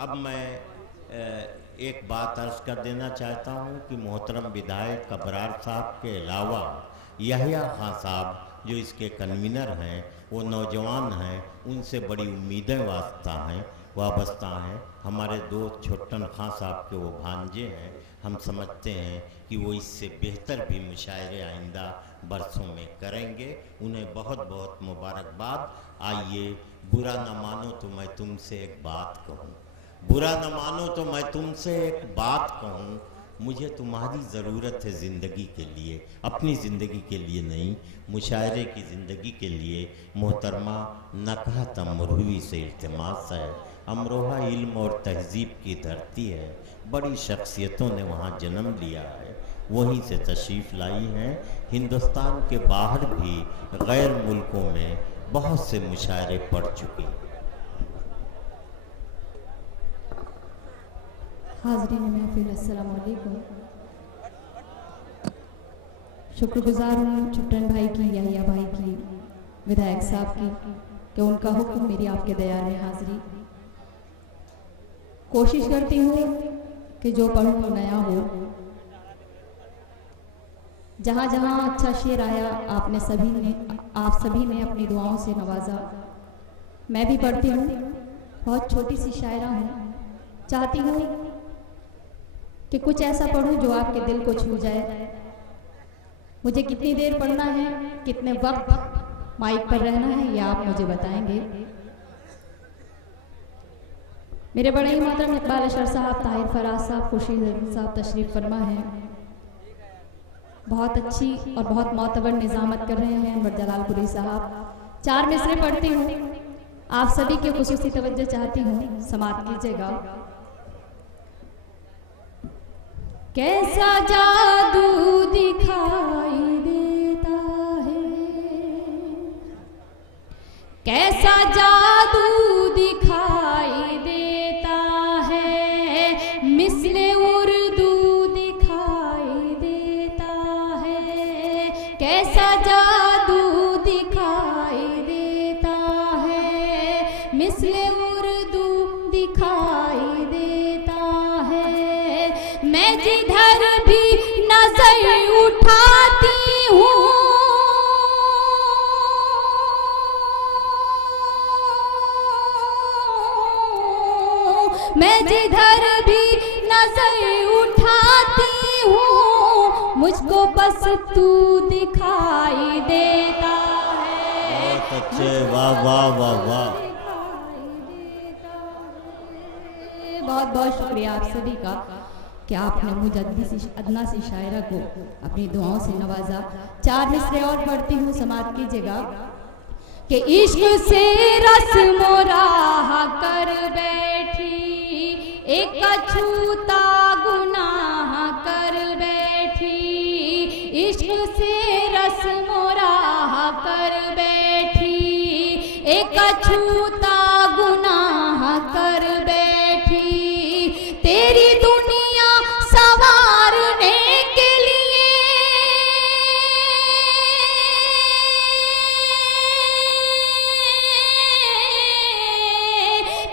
अब मैं एक बात अर्ज कर देना चाहता हूँ कि मोहतरम विधायक अबरार साहब के अलावा यहया खां साहब जो इसके कन्वीनर हैं, वो नौजवान हैं, उनसे बड़ी उम्मीदें वाबस्ता हैं। हमारे दोस्त छोटन खां साहब के वो भांजे हैं। हम समझते हैं कि वो इससे बेहतर भी मुशायरे आइंदा बरसों में करेंगे। उन्हें बहुत बहुत मुबारकबाद। आइए, बुरा न मानो तो मैं तुमसे एक बात कहूँ, बुरा न मानो तो मैं तुमसे एक बात कहूँ, मुझे तुम्हारी ज़रूरत है ज़िंदगी के लिए, अपनी ज़िंदगी के लिए नहीं, मुशायरे की ज़िंदगी के लिए। मोहतरमा नकहत अमरूही से इल्तिमास है, अमरोहा इल्म और तहज़ीब की धरती है, बड़ी शख्सियतों ने वहाँ जन्म लिया है, वहीं से तशरीफ़ लाई हैं। हिंदुस्तान के बाहर भी गैर मुल्कों में बहुत से मुशायरे पढ़ चुकी हैं। हाज़रीन महफिल, अस्सलाम वालेकुम। शुक्रगुजार हूँ छुट्टन भाई की, यहिया भाई की, विधायक साहब की कि उनका हुक्म मेरी आपके दया में हाज़री। कोशिश करती हूँ कि जो पढ़ूँ वो नया हो। जहाँ जहाँ अच्छा शेर आया आप सभी ने अपनी दुआओं से नवाजा। मैं भी पढ़ती हूँ, बहुत छोटी सी शायरा हूँ, चाहती हूँ कि कुछ ऐसा पढ़ूं जो आपके दिल को छू जाए। मुझे कितनी देर पढ़ना है, कितने वक्त माइक पर रहना है, ये आप मुझे बताएंगे। मेरे बड़े ही मोहतरम इकबाल अशर साहब, ताहिर फराज साहब, खुर्शीद साहब तशरीफ फरमा हैं। बहुत अच्छी और बहुत मोतबर निज़ामत कर रहे हैं अनवर जलालपुरी साहब। 4 मिसरे पढ़ती हूँ, आप सभी की खुसूसी तवज्जो चाहती हूँ, समाअत कीजिएगा। कैसा जादू दिखाई देता है, कैसा जादू दिखाई देता है, मिसले उर्दू दिखाई देता है, कैसा जादू दिखाई देता है, मिसले उर्दू दिखाई देता है। मैं जिधर भी नजर उठाती हूँ, मैं जिधर भी नजर उठाती हूँ, मुझको बस तू दिखाई देता है। बहुत अच्छे, वाह वाह वाह वाह। बहुत बहुत शुक्रिया आप सभी का कि आपने मुझे अदना सी शायरा को अपनी दुआओं से नवाजा। 4 मिसरे और पढ़ती हूँ, समाअत कीजिएगा। कि इश्क से रस्म राह कर बैठी, एक अछूता गुनाह कर बैठी, इश्क से रस्म राह कर बैठी, एक अछूता गुनाह कर बैठी, तेरी दुनिया सवारने के लिए,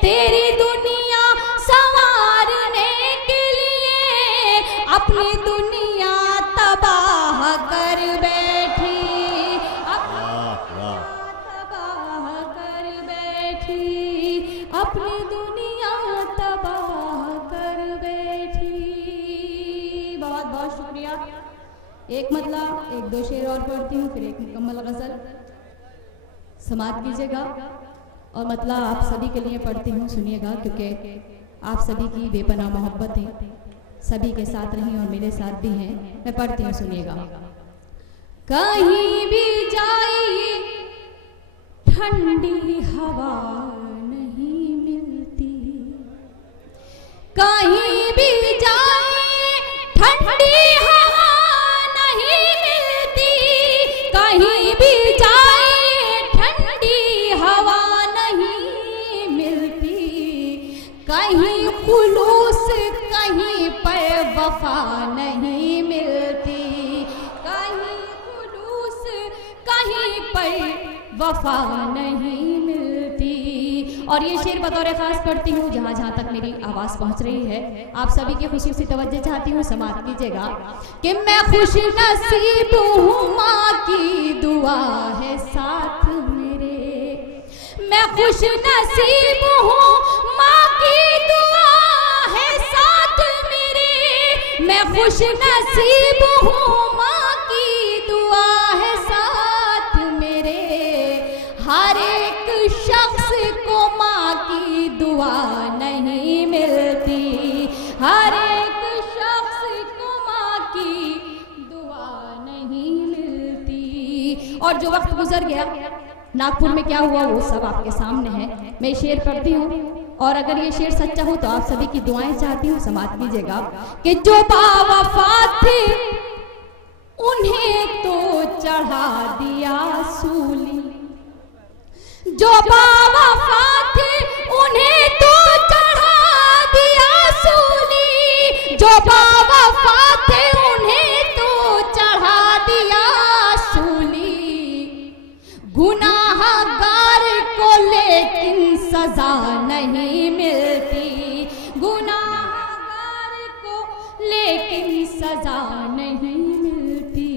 तेरी दुनिया संवारने के लिए अपनी दुनिया तबाह कर बैठी, तबाह कर बैठी, अपनी दुनिया तबाह कर बैठी। बहुत बहुत शुक्रिया। एक मतला, 1-2 शेर और पढ़ती हूँ, फिर एक मुकम्मल गज़ल। समाअत कीजिएगा। और मतला आप सभी के लिए पढ़ती हूँ, सुनिएगा, क्योंकि आप सभी की बेपनाह मोहब्बतें सभी के साथ रही और मेरे साथ भी हैं। मैं पढ़ती हूँ, सुनिएगा। कहीं भी जाइए ठंडी हवा नहीं मिलती, कहीं भी जाइए ठंडी हवा नहीं मिलती, कहीं भी जाइए ठंडी हवा नहीं मिलती, कहीं खुलूस कहीं पर वफा नहीं मिलती, कहीं खुलूस कहीं पर वफा नहीं मिलती, और ये शेर बतौर खास पढ़ती हूँ जहाँ जहाँ तक मेरी आवाज़ पहुँच रही है। आप सभी की खुसूसी तवज्जो चाहती हूँ, समाप्त कीजिएगा कि मैं खुश नसीब हूँ, माँ की दुआ है साथ मेरे। मैं खुश नसीब हूँ, माँ की दुआ है साथ मेरे। मैं खुश नसीब हूँ, माँ की दुआ है साथ मेरे। हर एक शख्स को माँ की दुआ नहीं मिलती, हर एक शख्स को माँ की दुआ नहीं मिलती। और जो वक्त गुजर गया नागपुर में क्या हुआ वो सब आपके सामने है। मैं शेर पढ़ती हूँ और अगर ये शेर सच्चा हो तो आप सभी की दुआएं चाहती हूँ, समाप्त कीजिएगा कि जो बावफा थे उन्हें तो चढ़ा दिया सूली, जो बावफा थे उन्हें तो चढ़ा दिया सूली, जो बावफा थे उन्हें तो चढ़ा दिया सूली। गुनाहगार को लेकिन सजा नहीं मिलती, गुनाहगार को लेकिन सजा नहीं मिलती,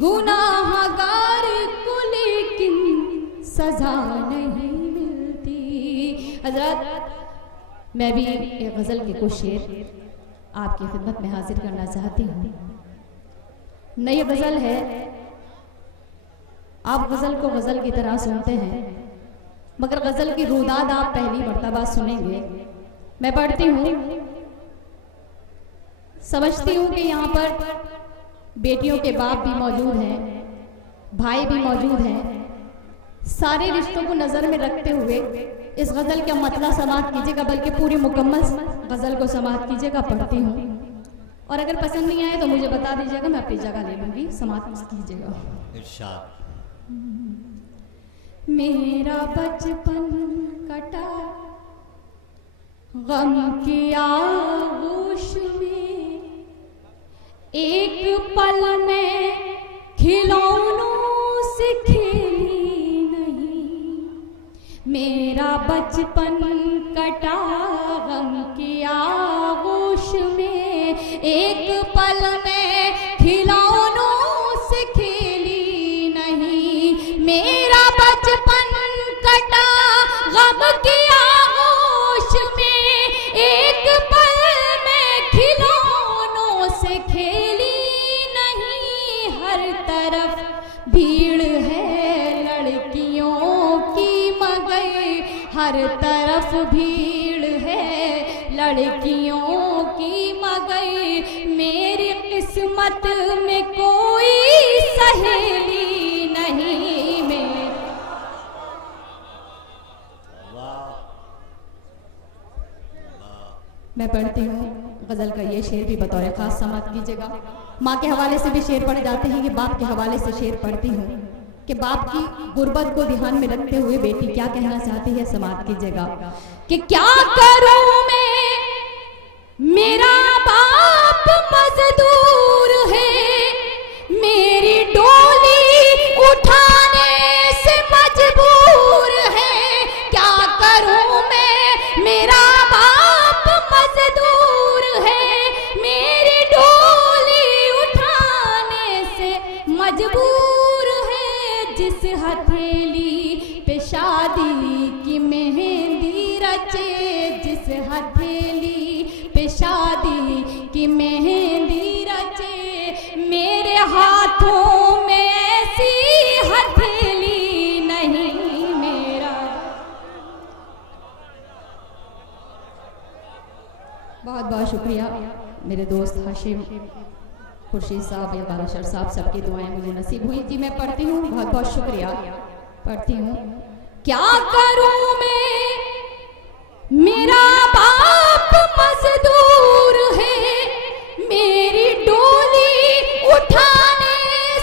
गुनाहगार को लेकिन सजा नहीं मिलती। हजरत, मैं भी एक गज़ल के कुछ शेर आपकी खिदमत में हाजिर करना चाहती हूँ। नई गज़ल है, आप गज़ल को गज़ल की तरह सुनते हैं मगर गज़ल की रुदाद आप पहली मर्तबा सुनेंगे। मैं पढ़ती हूँ, समझती हूँ कि यहाँ पर बेटियों के बाप भी मौजूद हैं, भाई भी मौजूद हैं। सारे रिश्तों को नज़र में रखते हुए इस गज़ल का मतलब समाप्त कीजिएगा, बल्कि पूरी मुकम्मल गज़ल को समाप्त कीजिएगा। पढ़ती हूँ और अगर पसंद नहीं आए तो मुझे बता दीजिएगा, मैं अपनी जगह ले लूँगी। समाप्त कीजिएगा। इरशाद। मेरा बचपन कटा गम की आगोश में, एक पल में खिलौनों से खेली नहीं। मेरा बचपन कटा गम की आगोश में, एक पल में खिलौनों से खेली नहीं। मेरा बचपन कटा गम की आगोश में, एक पल में खिलौनों से खेली नहीं। हर तरफ भीड़ है लड़कियों की मगर, हर तरफ भीड़ है लड़कियों की मगर, मेरी किस्मत में कोई सहेली नहीं। मैं पढ़ती हूँ गज़ल का ये शेर भी बतौर खास समाप्त कीजिएगा। माँ के हवाले से भी शेर पढ़े जाते हैं, कि बाप के हवाले से शेर पढ़ती हूँ कि बाप की गुर्बत को ध्यान में रखते हुए बेटी क्या कहना चाहती है, समाप्त कीजिएगा कि क्या करूँ मैं, मेरा बाप मजदूर है, मेरी डोली उठाने से मजबूर है। क्या करूँ मैं, मेरा बाप मजदूर है, मेरी डोली उठाने से मजबूर है। जिस हथेली पे शादी की मेहंदी रचे, जिस हथेली पे शादी की मेहंदी रचे, मेरे हाथों में ऐसी हथेली नहीं। मेरा बहुत बहुत शुक्रिया मेरे दोस्त हाशिम खुर्शीद साहब, इकबाल अशर साहब, सबकी दुआएं मुझे नसीब हुई। जी मैं पढ़ती हूँ, बहुत बहुत शुक्रिया। पढ़ती हूँ, क्या करूँ मैं, मेरा बाप मजदूर है, मेरी डोली उठाने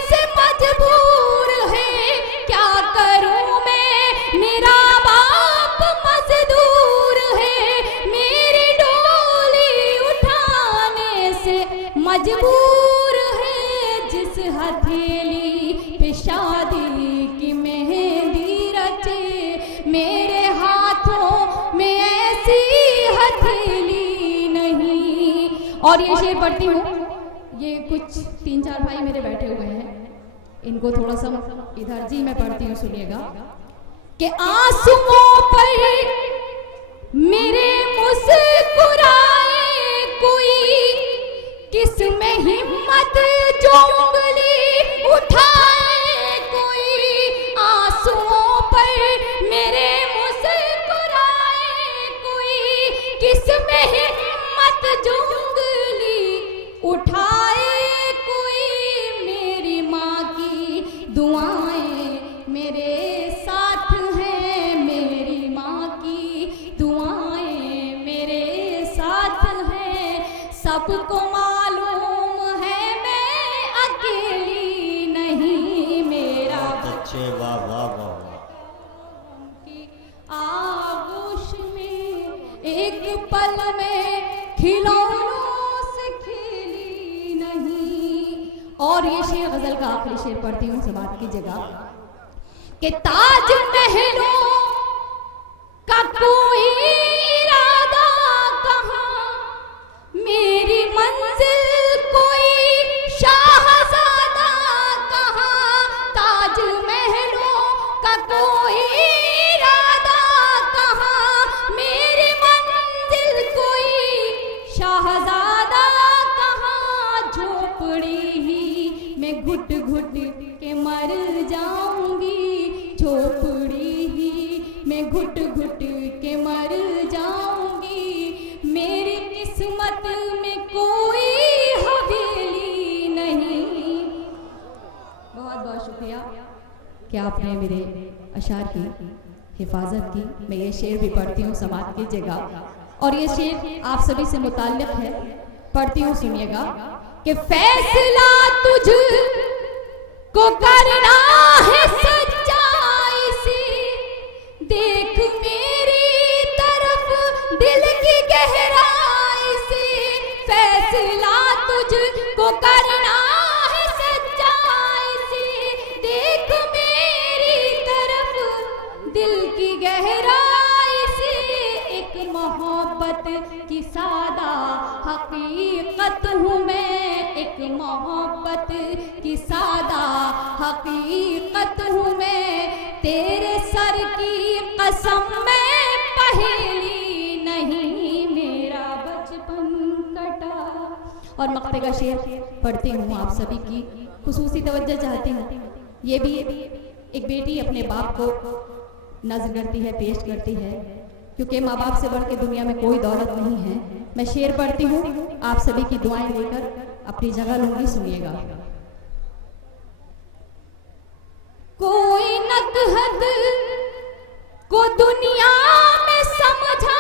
से मजबूर है। क्या करूँ मैं, मेरा बाप मजदूर है, मेरी डोली उठाने से मजबूर है। जिस हथेली पे शादी की मेहंदी रचे, मेरे हाथों और ये शेर पढ़ती हूँ। ये कुछ 3-4 भाई मेरे बैठे हुए हैं, इनको थोड़ा सा इधर जी मैं पढ़ती हूँ, सुनिएगा। कि आंसुओं पर मेरे मुस्कुराए कोई, किस में हिम्मत जो उंगली उठाए कोई। आंसुओं पर मेरे मुस्कुराए कोई, किस में हिम्मत जो उंगली उठाए कोई। मेरी माँ की दुआएं मेरे साथ हैं, मेरी माँ की दुआएं मेरे साथ हैं। सबको मालूम है मैं अकेली नहीं, मेरा अच्छे, वाह वाह वाह वाह। की आगोश में एक पल में खिलौनों से खेली नहीं। और ये शेर गजल का आखिरी शेर पढ़ती हूँ, समाप्त की जगह। कि ताज महलों का कोई इरादा कहाँ, मेरी मंजिल कोई शाहज़ादा कहाँ। ताज महलों का कोई इरादा कहाँ, मेरी मंजिल कोई शाहज़ादा कहाँ। झोपड़ी ही में घुट घुट के मर जाऊंगी, झोपड़ी ही में घुट घुट के मर जाऊंगी। मेरी किस्मत में कोई हवेली नहीं। बहुत बहुत शुक्रिया कि आपने मेरे अशार की हिफाजत की। मैं ये शेर भी पढ़ती हूँ, समाज की जगह। और ये शेर आप सभी से मुताल्लिक है, पढ़ती हूँ, सुनिएगा। कि फैसला तुझ को करना है सच्चाई से, देख मेरी तरफ दिल की गहराई से। फैसला तुझ को करना है सच्चाई से, देख मेरी तरफ दिल की गहराई से। एक मोहब्बत की सादा हकीकत हूँ मैं, एक मोहब्बत की सादा हकीकत हूँ मैं। तेरे सर की कसम मैं पहेली नहीं, मेरा बचपन कटा। और मक्ते का शेर पढ़ती हूँ, आप सभी की खुसूसी तवज्जो चाहती हूँ। ये भी एक बेटी अपने बाप को नज़्म करती है, पेश करती है, क्योंकि माँ बाप से बढ़ के दुनिया में कोई दौलत नहीं है। मैं शेर पढ़ती हूँ, आप सभी की दुआएं लेकर अपनी जगह लूंगी, सुनिएगा। कोई नकहत को दुनिया में समझा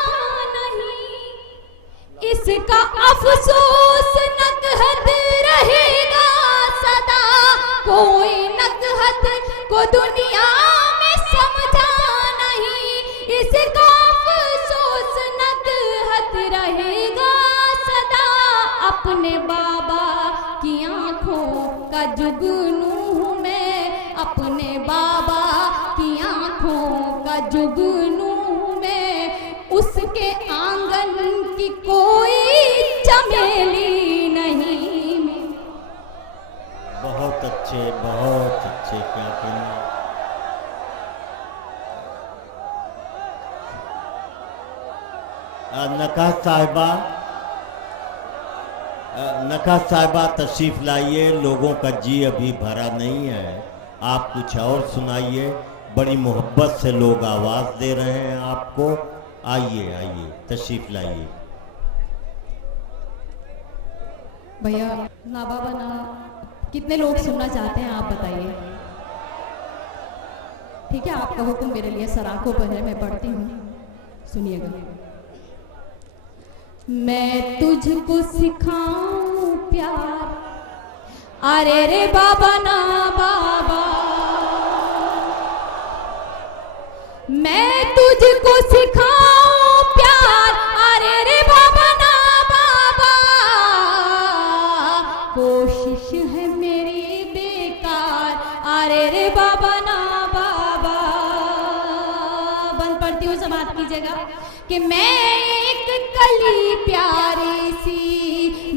नहीं, इसका अफसोस नकहत रहेगा सदा। कोई नकहत को दुनिया में समझा नहीं, इसका अफसोस नकहत रहेगा सदा। अपने बाबा की आंखों का जुगनू हूँ मैं, अपने बाबा की आंखों का जुगनू हूँ मैं। उसके आंगन की कोई चमेली नहीं। बहुत अच्छे, बहुत अच्छे, क्या कहना। नकाश साहिबा तशरीफ लाइए, लोगों का जी अभी भरा नहीं है, आप कुछ और सुनाइए। बड़ी मोहब्बत से लोग आवाज़ दे रहे हैं आपको। आइए आइए, तशरीफ लाइए। भैया ना बाबा ना, कितने लोग सुनना चाहते हैं आप बताइए। ठीक है, आपका हुक्म मेरे लिए सराखों पर है, मैं पढ़ती हूँ, सुनिएगा। मैं तुझको सिखाऊं प्यार, अरे रे बाबा ना बाबा। मैं तुझको सिखाऊं प्यार, अरे रे बाबा ना बाबा। कोशिश है मेरी बेकार, अरे रे बाबा ना बाबा। बंद पढ़ती हूँ, समाप्त कीजिएगा। कि मैं एक कली प्यारी सी,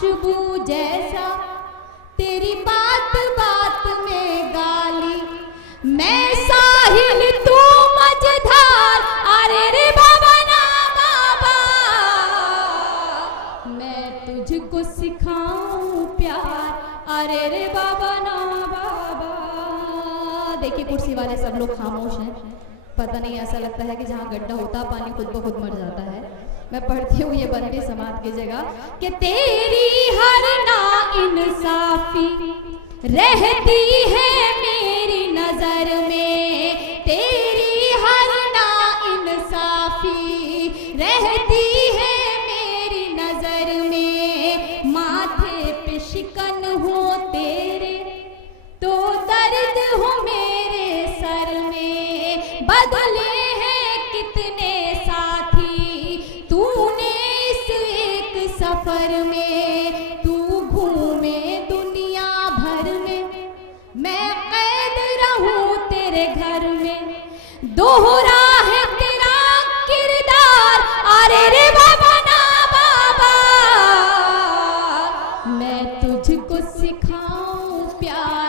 खुशबू जैसा, तेरी बात बात में गाली, मैं साहिल तू मझधार, अरे रे बाबा ना बाबा, मैं तुझको सिखाऊं प्यार, अरे रे बाबा ना बाबा। देखिए कुर्सी वाले सब लोग खामोश हैं, पता नहीं ऐसा लगता है कि जहाँ गड्ढा होता पानी खुद ब खुद मर जाता है। मैं पढ़ती हूँ ये बंदे समाज की जगह कि तेरी हर ना इंसाफी रहती है मेरी नजर में, तेरी हर ना इंसाफी रहती है मेरी नजर में, माथे पे शिकन हो तेरे तो दर्द हो मेरे सर में, बदले हैं कितने साथी तूने इस एक सफर में, तू घूमे दुनिया भर में, मैं कैद रहूं तेरे घर में, दोहरा है तेरा किरदार, अरे रे बाबा ना बाबा, मैं तुझको सिखाऊं प्यार,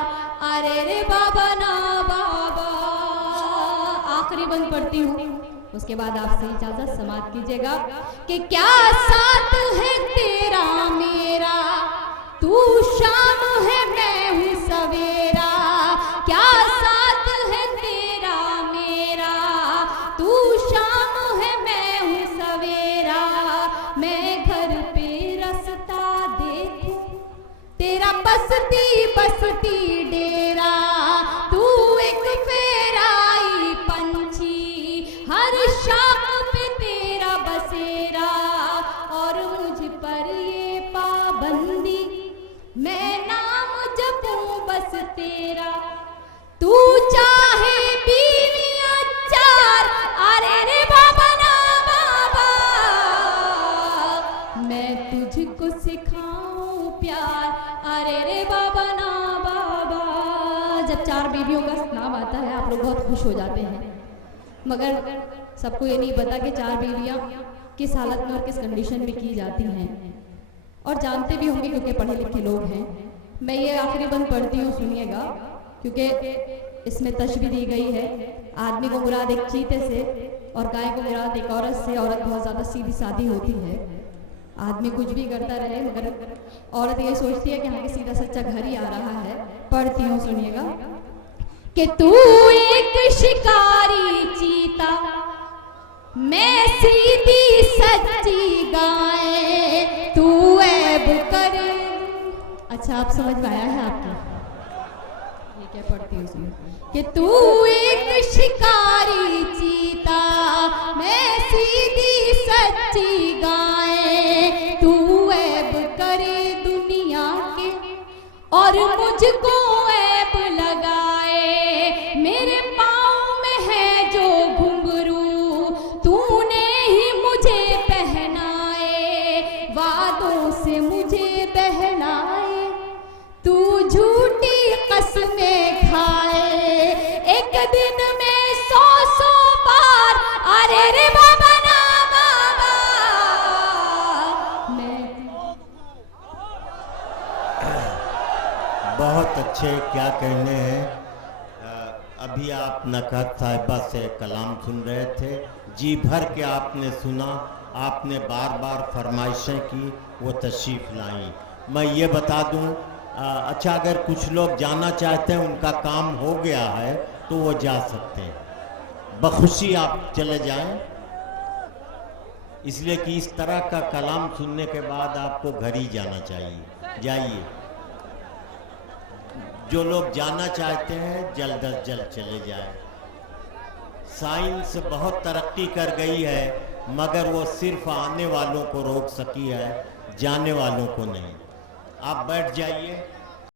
अरे रे बाबा ना बाबा। आखिरी बंद पढ़ती हूँ, उसके बाद आपसे इजाजत समाप्त कीजिएगा कि क्या साथ है तेरा मेरा, तू शाम है मैं हूँ सवेरा, क्या साथ है तेरा मेरा, तू शाम है मैं हूँ सवेरा, मैं घर पे रास्ता देखूं तेरा बसती बसती डेरा, तू एक फेराई पंछी हर शाम पे तेरा बसेरा, और मुझ पर ये पाबंदी मैं नाम जपूं बस तेरा, तू चाहे बीवियां चार, अरे रे बाबा ना बाबा, मैं तुझको सिखाऊं प्यार, अरे रे बाबा ना बाबा। जब 4 बीवियों का नाम आता है आप लोग बहुत खुश हो जाते हैं, मगर सबको ये नहीं पता कि 4 बीवियां किस हालत में और किस कंडीशन में की जाती हैं, और जानते भी होंगे क्योंकि पढ़े लिखे लोग हैं। मैं ये आखिरी बंद पढ़ती हूँ, सुनिएगा, क्योंकि इसमें तशबीह दी गई है, आदमी को मुराद एक चीते से और गाय को मुराद एक औरत से। औरत बहुत ज़्यादा सीधी सादी होती है, आदमी कुछ भी करता रहे मगर औरत ये सोचती है कि हाँ कि सीधा सच्चा घर ही आ रहा है। पढ़ती हूँ, सुनिएगा कि तू एक शिकारी चीता, मैं सीधी सच्ची गाय, तू ऐब कर। अच्छा आप समझ में आया है आपको? ये क्या पढ़ती हूँ उसमें कि तू एक शिकारी चीता, मैं सीधी सच्ची गाय, तू ऐब करे दुनिया के और मुझको ऐब लगाए, मेरे पाँव में है जो घुंघरू तूने ही मुझे पहनाए, वादों से मुझे बहलाए, तू झूठी कसमें खाए, एक दिन में 100 बार, अरे रे बाबा ना बाबा, मैं। बहुत अच्छे, क्या कहने हैं। अभी आप नकहत साहिबा से कलाम सुन रहे थे, जी भर के आपने सुना, आपने बार बार फरमाइशें की, वो तशरीफ़ लाई। मैं ये बता दूं, अच्छा अगर कुछ लोग जाना चाहते हैं, उनका काम हो गया है तो वो जा सकते हैं, बखुशी आप चले जाएं, इसलिए कि इस तरह का कलाम सुनने के बाद आपको घर ही जाना चाहिए। जाइए, जो लोग जाना चाहते हैं जल्द अज जल्द चले जाएं। साइंस बहुत तरक्की कर गई है, मगर वो सिर्फ आने वालों को रोक सकी है, जाने वालों को नहीं। आप बैठ जाइए।